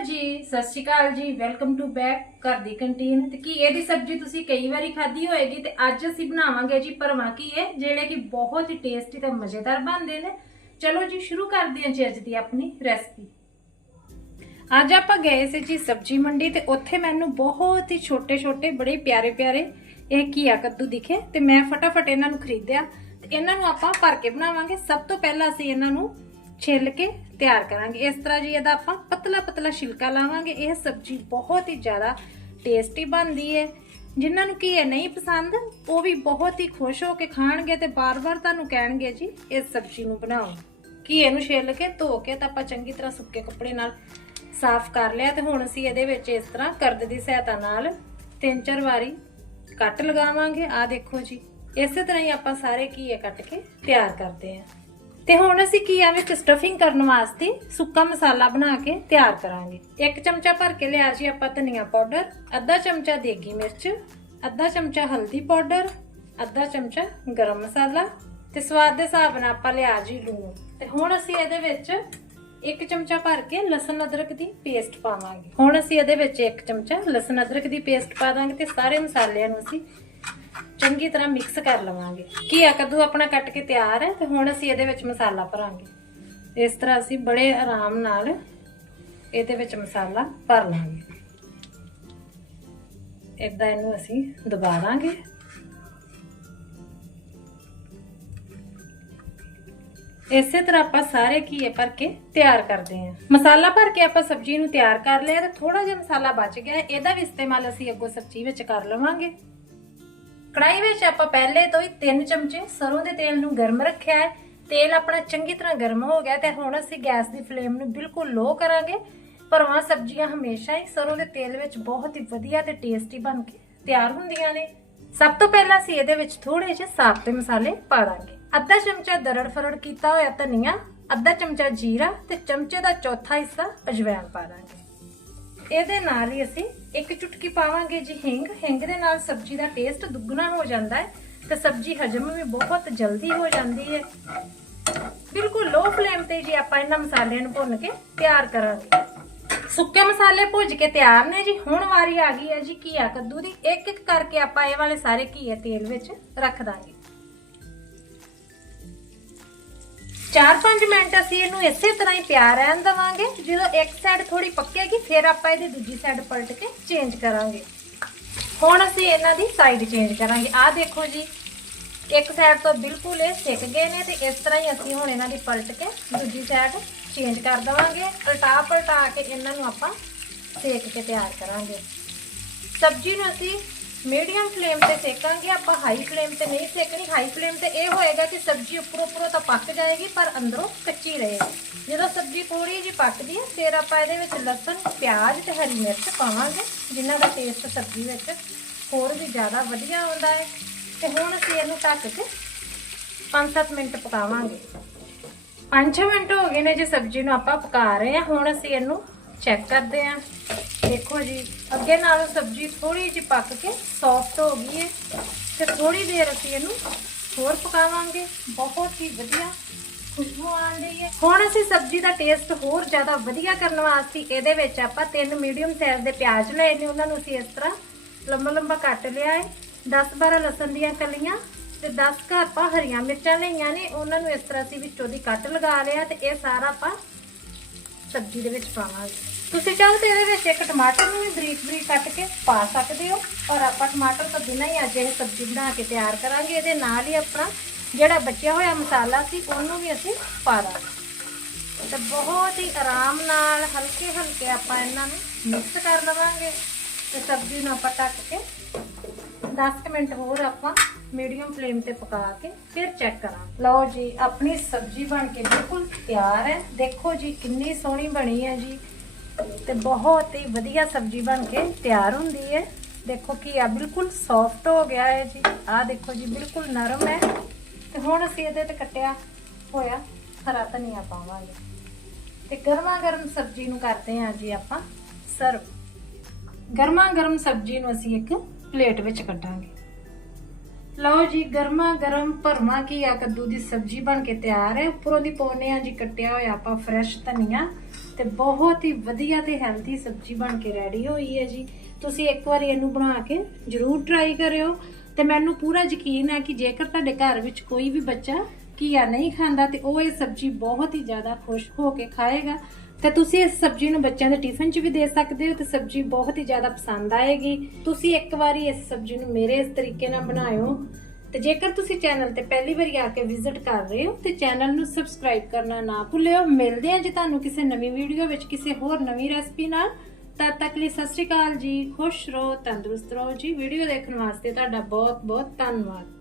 ਜੀ, ਸਤਿ ਸ਼੍ਰੀ ਅਕਾਲ ਜੀ ਵੈਲਕਮ ਟੂ ਬੈਕ ਘਰ ਦੀ ਕੰਟੀਨ ਤੇ ਕੀ ਇਹਦੀ ਸਬਜ਼ੀ ਤੁਸੀਂ ਕਈ ਵਾਰੀ ਖਾਧੀ ਹੋਏਗੀ, ਤੇ ਅੱਜ ਅਸੀਂ ਬਣਾਵਾਂਗੇ ਜੀ ਪਰਮਾ ਕੀ ਜਿਹੜੇ ਕਿ ਬਹੁਤ ਹੀ ਟੇਸਟੀ ਤੇ ਮਜ਼ੇਦਾਰ ਬਣਦੇ ਨੇ। ਚਲੋ ਜੀ, ਸ਼ੁਰੂ ਕਰਦੇ ਹਾਂ ਜੀ ਅੱਜ ਦੀ ਆਪਣੀ ਰੈਸਪੀ ਅੱਜ ਆਪਾਂ ਗਏ ਸੀ ਜੀ ਸਬਜ਼ੀ ਮੰਡੀ, ਤੇ ਉੱਥੇ ਮੈਨੂੰ ਬਹੁਤ ਹੀ ਛੋਟੇ ਛੋਟੇ ਬੜੇ ਪਿਆਰੇ ਪਿਆਰੇ ਇਹ ਘੀਆ ਕੱਦੂ ਦਿਖੇ, ਤੇ ਮੈਂ ਫਟਾਫਟ ਇਹਨਾਂ ਨੂੰ ਖਰੀਦਿਆ। ਤੇ ਇਹਨਾਂ ਨੂੰ ਆਪਾਂ ਭਰ ਕੇ ਬਣਾਵਾਂਗੇ। ਸਭ ਤੋਂ ਪਹਿਲਾਂ ਅਸੀਂ ਇਹਨਾਂ ਨੂੰ ਛਿੱਲ ਕੇ ਤਿਆਰ ਕਰਾਂਗੇ। ਇਸ ਤਰ੍ਹਾਂ ਜੀ ਇਹਦਾ ਆਪਾਂ ਪਤਲਾ ਪਤਲਾ ਛਿਲਕਾ ਲਾਵਾਂਗੇ। ਇਹ ਸਬਜ਼ੀ ਬਹੁਤ ਹੀ ਜ਼ਿਆਦਾ ਟੇਸਟੀ ਬਣਦੀ ਹੈ। ਜਿਨ੍ਹਾਂ ਨੂੰ ਘੀਆ ਨਹੀਂ ਪਸੰਦ, ਉਹ ਵੀ ਬਹੁਤ ਹੀ ਖੁਸ਼ ਹੋ ਕੇ ਖਾਣਗੇ ਤੇ ਬਾਰ-ਬਾਰ ਤੁਹਾਨੂੰ ਕਹਿਣਗੇ ਜੀ, ਇਸ ਸਬਜ਼ੀ ਨੂੰ ਬਣਾਓ। ਘੀਏ ਨੂੰ ਛਿੱਲ ਕੇ ਧੋ ਕੇ ਤਾਂ ਆਪਾਂ ਚੰਗੀ ਤਰ੍ਹਾਂ ਸੁੱਕੇ ਕੱਪੜੇ ਨਾਲ ਸਾਫ਼ ਕਰ ਲਿਆ ਤੇ ਹੁਣ ਅਸੀਂ ਇਹਦੇ ਵਿੱਚ ਇਸ ਤਰ੍ਹਾਂ ਕਰਦ ਦੀ ਸਹਾਇਤਾ ਨਾਲ ਤਿੰਨ ਚਾਰ ਵਾਰੀ ਕੱਟ ਲਗਾਵਾਂਗੇ। ਆ ਦੇਖੋ ਜੀ, ਇਸੇ ਤਰ੍ਹਾਂ ਹੀ ਆਪਾਂ ਸਾਰੇ ਘੀਏ ਕੱਟ ਕੇ ਤਿਆਰ ਕਰਦੇ ਹਾਂ। ਤੇ ਹੁਣ ਅਸੀਂ ਘੀਆ ਵਿੱਚ ਸਟਫਿੰਗ ਕਰਨ ਵਾਸਤੇ ਸੁੱਕਾ ਮਸਾਲਾ ਬਣਾ ਕੇ ਤਿਆਰ ਕਰਾਂਗੇ। ਇੱਕ ਚਮਚਾ ਭਰ ਕੇ ਲਿਆ ਜੀ ਆਪਾਂ ਧਨੀਆ ਪਾਊਡਰ, ਅੱਧਾ ਚਮਚਾ ਦੇਗੀ ਮਿਰਚ, ਅੱਧਾ ਚਮਚਾ ਹਲਦੀ ਪਾਊਡਰ, ਅੱਧਾ ਚਮਚਾ ਗਰਮ ਮਸਾਲਾ ਤੇ ਸਵਾਦ ਦੇ ਹਿਸਾਬ ਨਾਲ ਆਪਾਂ ਲਿਆ ਜੀ ਲੂਣ। ਤੇ ਹੁਣ ਅਸੀਂ ਇਹਦੇ ਵਿੱਚ ਇੱਕ ਚਮਚਾ ਭਰ ਕੇ ਲਸਣ ਅਦਰਕ ਦੀ ਪੇਸਟ ਪਾਵਾਂਗੇ। ਹੁਣ ਅਸੀਂ ਇਹਦੇ ਵਿੱਚ ਇੱਕ ਚਮਚਾ ਲਸਣ ਅਦਰਕ ਦੀ ਪੇਸਟ ਪਾ ਦਾਂਗੇ ਤੇ ਸਾਰੇ ਮਸਾਲਿਆਂ ਨੂੰ ਅਸੀਂ ਚੰਗੀ ਤਰ੍ਹਾਂ ਮਿਕਸ ਕਰ ਲਵਾਂਗੇ। ਘੀਆ ਕੱਦੂ ਆਪਣਾ ਕੱਟ ਕੇ ਤਿਆਰ ਹੈ ਤੇ ਹੁਣ ਅਸੀਂ ਇਹਦੇ ਵਿੱਚ ਮਸਾਲਾ ਭਰਾਂਗੇ। ਇਸ ਤਰ੍ਹਾਂ ਅਸੀਂ ਬੜੇ ਆਰਾਮ ਨਾਲ ਇਹਦੇ ਵਿੱਚ ਮਸਾਲਾ ਭਰ ਲਾਂਗੇ। ਇਦਾਂ ਇਹਨੂੰ ਅਸੀਂ ਦਬਾ ਦਾਂਗੇ ਇਸੇ ਤਰ੍ਹਾਂ ਆਪਾਂ ਸਾਰੇ ਘੀਏ ਭਰ ਕੇ ਤਿਆਰ ਕਰਦੇ ਹਾਂ। ਮਸਾਲਾ ਭਰ ਕੇ ਆਪਾਂ ਸਬਜ਼ੀ ਨੂੰ ਤਿਆਰ ਕਰ ਲਿਆ ਤੇ ਥੋੜਾ ਜਿਹਾ ਮਸਾਲਾ ਬਚ ਗਿਆ। ਇਹਦਾ ਵੀ ਇਸਤੇਮਾਲ ਅਸੀਂ ਅੱਗੋਂ ਸਬਜ਼ੀ ਵਿੱਚ ਕਰ ਲਵਾਂਗੇ। ਕੜਾਈ ਵਿੱਚ ਆਪਾਂ ਪਹਿਲੇ ਤੋਂ ਹੀ 3 ਚਮਚੇ ਸਰੋਂ ਦੇ ਤੇਲ ਨੂੰ ਗਰਮ ਰੱਖਿਆ ਹੈ। ਤੇਲ ਆਪਣਾ ਚੰਗੀ ਤਰ੍ਹਾਂ ਗਰਮ ਹੋ ਗਿਆ ਤੇ ਹੁਣ ਅਸੀਂ ਗੈਸ ਦੀ ਫਲੇਮ ਨੂੰ ਬਿਲਕੁਲ ਲੋ ਕਰਾਂਗੇ। ਭਰਵਾਂ ਸਬਜ਼ੀਆਂ ਹਮੇਸ਼ਾ ਹੀ ਸਰੋਂ ਦੇ ਤੇਲ ਵਿੱਚ ਬਹੁਤ ਹੀ ਵਧੀਆ ਤੇ ਟੇਸਟੀ ਬਣ ਕੇ ਤਿਆਰ ਹੁੰਦੀਆਂ ਨੇ। ਸਭ ਤੋਂ ਪਹਿਲਾਂ ਅਸੀਂ ਇਹਦੇ ਵਿੱਚ ਥੋੜੇ ਜਿਹੇ ਸਾਬਤੇ ਮਸਾਲੇ ਪਾ ਦਾਂਗੇ ਅੱਧਾ ਚਮਚਾ ਦਰੜ ਫਰੜ ਕੀਤਾ ਹੋਇਆ ਧਨੀਆ, ਅੱਧਾ ਚਮਚਾ ਜੀਰਾ ਤੇ ਚਮਚੇ ਦਾ ਚੌਥਾ ਹਿੱਸਾ ਅਜਵਾਇਣ ਪਾ ਦਾਂਗੇ ਇਹਦੇ ਨਾਲ ਹੀ ਅਸੀਂ ਇੱਕ ਚੁਟਕੀ ਪਾਵਾਂਗੇ ਜੀ ਹਿੰਗ। ਹਿੰਗ ਦੇ ਨਾਲ ਸਬਜ਼ੀ ਦਾ ਟੇਸਟ ਦੁੱਗਣਾ ਹੋ ਜਾਂਦਾ ਹੈ ਤੇ ਸਬਜ਼ੀ ਹਜਮ ਵੀ ਬਹੁਤ ਜਲਦੀ ਹੋ ਜਾਂਦੀ ਹੈ। ਬਿਲਕੁਲ ਲੋ ਫਲੇਮ ਤੇ ਜੀ ਆਪਾਂ ਇਹਨਾਂ ਮਸਾਲਿਆਂ ਨੂੰ ਭੁੰਨ ਕੇ ਤਿਆਰ ਕਰਾਂਗੇ। ਸੁੱਕੇ ਮਸਾਲੇ ਭੁੱਜ ਕੇ ਤਿਆਰ ਨੇ ਜੀ। ਹੁਣ ਵਾਰੀ ਆ ਗਈ ਹੈ ਜੀ ਘੀਆ ਕੱਦੂ ਦੀ। ਇੱਕ ਇੱਕ ਕਰਕੇ ਆਪਾਂ ਇਹ ਵਾਲੇ ਸਾਰੇ ਘੀਏ ਤੇਲ ਵਿੱਚ ਰੱਖ ਦਾਂਗੇ। 4-5 ਮਿੰਟ ਅਸੀਂ ਇਹਨੂੰ ਇਸੇ ਤਰ੍ਹਾਂ ਹੀ ਪਿਆ ਰਹਿਣ ਦਵਾਂਗੇ। ਜਦੋਂ ਇੱਕ ਸਾਈਡ ਥੋੜੀ ਪੱਕੇਗੀ ਫਿਰ ਆਪਾਂ ਇਹਦੀ ਦੂਜੀ ਸਾਈਡ ਪਲਟ ਕੇ ਚੇਂਜ ਕਰਾਂਗੇ। ਹੁਣ ਅਸੀਂ ਇਹਨਾਂ ਦੀ ਸਾਈਡ ਚੇਂਜ ਕਰਾਂਗੇ। ਆਹ ਦੇਖੋ ਜੀ, ਇੱਕ ਸਾਈਡ ਤੋਂ ਬਿਲਕੁਲ ਇਹ ਸਿੱਕ ਗਏ ਨੇ ਤੇ ਇਸ ਤਰ੍ਹਾਂ ਹੀ ਅਸੀਂ ਹੁਣ ਇਹਨਾਂ ਦੀ ਪਲਟ ਕੇ ਦੂਜੀ ਸਾਈਡ ਚੇਂਜ ਕਰ ਦਵਾਂਗੇ। ਉਲਟਾ ਪਲਟਾ ਕੇ ਇਹਨਾਂ ਨੂੰ ਆਪਾਂ ਸੇਕ ਕੇ ਤਿਆਰ ਕਰਾਂਗੇ। ਸਬਜ਼ੀ ਨੂੰ ਅਸੀਂ ਮੀਡੀਅਮ ਫਲੇਮ ਤੇ ਸੇਕਾਂਗੇ ਆਪਾਂ ਹਾਈ ਫਲੇਮ ਤੇ ਨਹੀਂ ਸੇਕਣੀ। ਹਾਈ ਫਲੇਮ ਤੇ ਇਹ ਹੋਏਗਾ ਕਿ ਸਬਜ਼ੀ ਉੱਪਰੋਂ ਉੱਪਰੋਂ ਤਾਂ ਪੱਕ ਜਾਏਗੀ, ਪਰ ਅੰਦਰੋਂ ਕੱਚੀ ਰਹੇਗੀ। ਜਦੋਂ ਸਬਜ਼ੀ ਥੋੜੀ ਜਿਹੀ ਪੱਕਦੀ ਹੈ, ਫਿਰ ਆਪਾਂ ਇਹਦੇ ਵਿੱਚ ਲਸਣ, ਪਿਆਜ਼ ਤੇ ਹਰੀ ਮਿਰਚ ਪਾਵਾਂਗੇ ਜਿਨ੍ਹਾਂ ਦਾ ਟੇਸਟ ਸਬਜ਼ੀ ਵਿੱਚ ਹੋਰ ਵੀ ਜ਼ਿਆਦਾ ਵਧੀਆ ਆਉਂਦਾ ਹੈ। ਤੇ ਹੁਣ ਅਸੀਂ ਇਹਨੂੰ ਢੱਕ ਕੇ 5-7 ਮਿੰਟ ਪਕਾਵਾਂਗੇ। 5-6 ਮਿੰਟ ਹੋ ਗਏ ਨੇ ਜੀ ਸਬਜ਼ੀ ਨੂੰ ਆਪਾਂ ਪਕਾ ਰਹੇ ਹਾਂ। ਹੁਣ ਅਸੀਂ ਇਹਨੂੰ ਚੈੱਕ ਕਰਦੇ ਹਾਂ ਦੇਖੋ ਜੀ, ਅੱਗੇ ਨਾਲੋਂ ਸਬਜ਼ੀ ਥੋੜੀ ਜਿਹੀ ਪੱਕ ਕੇ ਸੌਫਟ ਹੋ ਗਈ ਹੈ ਤੇ ਥੋੜੀ ਦੇਰ ਅਸੀਂ ਇਹਨੂੰ ਹੋਰ ਪਕਾਵਾਂਗੇ। ਬਹੁਤ ਹੀ ਵਧੀਆ ਖੁਸ਼ਬੂ ਆਉਣ ਰਹੀ ਹੈ ਹੁਣ ਅਸੀਂ ਸਬਜ਼ੀ ਦਾ ਟੇਸਟ ਹੋਰ ਜ਼ਿਆਦਾ ਵਧੀਆ ਕਰਨ ਵਾਸਤੇ ਇਹਦੇ ਵਿੱਚ ਆਪਾਂ ਤਿੰਨ ਮੀਡੀਅਮ ਸਾਈਜ਼ ਦੇ ਪਿਆਜ਼ ਲਏ ਨੇ। ਉਹਨਾਂ ਨੂੰ ਅਸੀਂ ਇਸ ਤਰ੍ਹਾਂ ਲੰਬਾ ਲੰਬਾ ਕੱਟ ਲਿਆ ਹੈ 10-12 ਲਸਣ ਦੀਆਂ ਕਲੀਆਂ ਤੇ 10 ਘਰ ਆਪਾਂ ਹਰੀਆਂ ਮਿਰਚਾਂ ਲਈਆਂ ਨੇ। ਉਹਨਾਂ ਨੂੰ ਇਸ ਤਰ੍ਹਾਂ ਅਸੀਂ ਵਿੱਚੋਂ ਦੀ ਕੱਟ ਲਗਾ ਲਿਆ ਤੇ ਇਹ ਸਾਰਾ ਆਪਾਂ ਸਬਜ਼ੀ ਦੇ ਵਿੱਚ ਪਾਵਾਂਗੇ। ਤੁਸੀਂ ਚਾਹੋ ਤੇ ਇਹਦੇ ਵਿੱਚ ਇੱਕ ਟਮਾਟਰ ਨੂੰ ਵੀ ਬਰੀਕ ਬਰੀਕ ਕੱਟ ਕੇ ਪਾ ਸਕਦੇ ਹੋ। ਔਰ ਆਪਾਂ ਟਮਾਟਰ ਤੋਂ ਬਿਨਾਂ ਹੀ ਅੱਜ ਇਹ ਸਬਜ਼ੀ ਬਣਾ ਕੇ ਤਿਆਰ ਕਰਾਂਗੇ। ਇਹਦੇ ਨਾਲ ਹੀ ਆਪਣਾ ਜਿਹੜਾ ਬਚਿਆ ਹੋਇਆ ਮਸਾਲਾ ਸੀ, ਉਹਨੂੰ ਵੀ ਅਸੀਂ ਪਾ ਦਾਂਗੇ। ਤੇ ਬਹੁਤ ਹੀ ਆਰਾਮ ਨਾਲ ਹਲਕੇ ਹਲਕੇ ਆਪਾਂ ਇਹਨਾਂ ਨੂੰ ਮਿਕਸ ਕਰ ਲਵਾਂਗੇ। ਤੇ ਸਬਜ਼ੀ ਨੂੰ ਆਪਾਂ ਢੱਕ ਕੇ 10 ਮਿੰਟ ਹੋਰ ਆਪਾਂ ਮੀਡੀਅਮ ਫਲੇਮ ਤੇ ਪਕਾ ਕੇ ਫਿਰ ਚੈੱਕ ਕਰਾਂ ਲਓ ਜੀ, ਆਪਣੀ ਸਬਜ਼ੀ ਬਣ ਕੇ ਬਿਲਕੁਲ ਤਿਆਰ ਹੈ। ਦੇਖੋ ਜੀ, ਕਿੰਨੀ ਸੋਹਣੀ ਬਣੀ ਹੈ ਜੀ। ਤੇ ਬਹੁਤ ਹੀ ਵਧੀਆ ਸਬਜ਼ੀ ਬਣ ਕੇ ਤਿਆਰ ਹੁੰਦੀ ਹੈ। ਦੇਖੋ ਕੀ ਆ, ਬਿਲਕੁਲ ਸੌਫਟ ਹੋ ਗਿਆ ਹੈ ਜੀ। ਆਹ ਦੇਖੋ ਜੀ, ਬਿਲਕੁਲ ਨਰਮ ਹੈ। ਤੇ ਹੁਣ ਅਸੀਂ ਇਹਦੇ ਤੇ ਕੱਟਿਆ ਹੋਇਆ ਹਰਾ ਧਨੀਆ ਪਾਵਾਂਗੇ। ਤੇ ਗਰਮਾ ਗਰਮ ਸਬਜ਼ੀ ਨੂੰ ਕਰਦੇ ਹਾਂ ਜੀ ਆਪਾਂ ਸਰਵ। ਗਰਮਾ ਗਰਮ ਸਬਜ਼ੀ ਨੂੰ ਅਸੀਂ ਇੱਕ ਪਲੇਟ ਵਿੱਚ ਕੱਢਾਂਗੇ। ਲਓ ਜੀ, ਗਰਮਾ ਗਰਮ ਭਰਮਾ ਘੀਆ ਕੱਦੂ ਦੀ ਸਬਜ਼ੀ ਬਣ ਕੇ ਤਿਆਰ ਹੈ। ਉੱਪਰੋਂ ਦੀ ਪਾਉਨੇ ਆ ਜੀ, ਕੱਟਿਆ ਹੋਇਆ ਆਪਾਂ ਫਰੈਸ਼ ਧਨੀਆ ਤੇ ਬਹੁਤ ਹੀ ਵਧੀਆ ਤੇ ਹੈਲਥੀ ਸਬਜ਼ੀ ਬਣ ਕੇ ਰੈਡੀ ਹੋਈ ਹੈ ਜੀ। ਤੁਸੀਂ ਇੱਕ ਵਾਰੀ ਇਹਨੂੰ ਬਣਾ ਕੇ ਜਰੂਰ ਟਰਾਈ ਕਰਿਓ ਤੇ ਮੈਨੂੰ ਪੂਰਾ ਯਕੀਨ ਹੈ ਕਿ ਜੇਕਰ ਤੁਹਾਡੇ ਘਰ ਵਿੱਚ ਕੋਈ ਵੀ ਬੱਚਾ ਘੀਆ ਨਹੀਂ ਖਾਂਦਾ ਤੇ ਉਹ ਇਹ ਸਬਜ਼ੀ ਬਹੁਤ ਹੀ ਜ਼ਿਆਦਾ ਖੁਸ਼ ਹੋ ਕੇ ਖਾਏਗਾ। ਤਾਂ ਤੁਸੀਂ ਇਸ ਸਬਜ਼ੀ ਨੂੰ ਬੱਚਿਆਂ ਦੇ ਟਿਫਨ 'ਚ ਵੀ ਦੇ ਸਕਦੇ ਹੋ ਤੇ ਸਬਜ਼ੀ ਬਹੁਤ ਹੀ ਜ਼ਿਆਦਾ ਪਸੰਦ ਆਏਗੀ। ਤੁਸੀਂ ਇੱਕ ਵਾਰੀ ਇਸ ਸਬਜ਼ੀ ਨੂੰ ਮੇਰੇ ਇਸ ਤਰੀਕੇ ਨਾਲ ਬਣਾਇਓ। ਤੇ ਜੇਕਰ ਤੁਸੀਂ ਚੈਨਲ ਤੇ ਪਹਿਲੀ ਵਾਰੀ ਆ ਕੇ ਵਿਜ਼ਿਟ ਕਰ ਰਹੇ ਹੋ ਤੇ ਚੈਨਲ ਨੂੰ ਸਬਸਕ੍ਰਾਈਬ ਕਰਨਾ ਨਾ ਭੁੱਲਿਓ। ਮਿਲਦੇ ਹਾਂ ਜੇ ਤੁਹਾਨੂੰ ਕਿਸੇ ਨਵੀਂ ਵੀਡੀਓ ਵਿੱਚ ਕਿਸੇ ਹੋਰ ਨਵੀਂ ਰੈਸਪੀ ਨਾਲ। ਤਦ ਤੱਕ ਲਈ ਸਤਿ ਸ਼੍ਰੀ ਅਕਾਲ ਜੀ। ਖੁਸ਼ ਰਹੋ, ਤੰਦਰੁਸਤ ਰਹੋ ਜੀ। ਵੀਡੀਓ ਦੇਖਣ ਵਾਸਤੇ ਤੁਹਾਡਾ ਬਹੁਤ ਬਹੁਤ ਧੰਨਵਾਦ।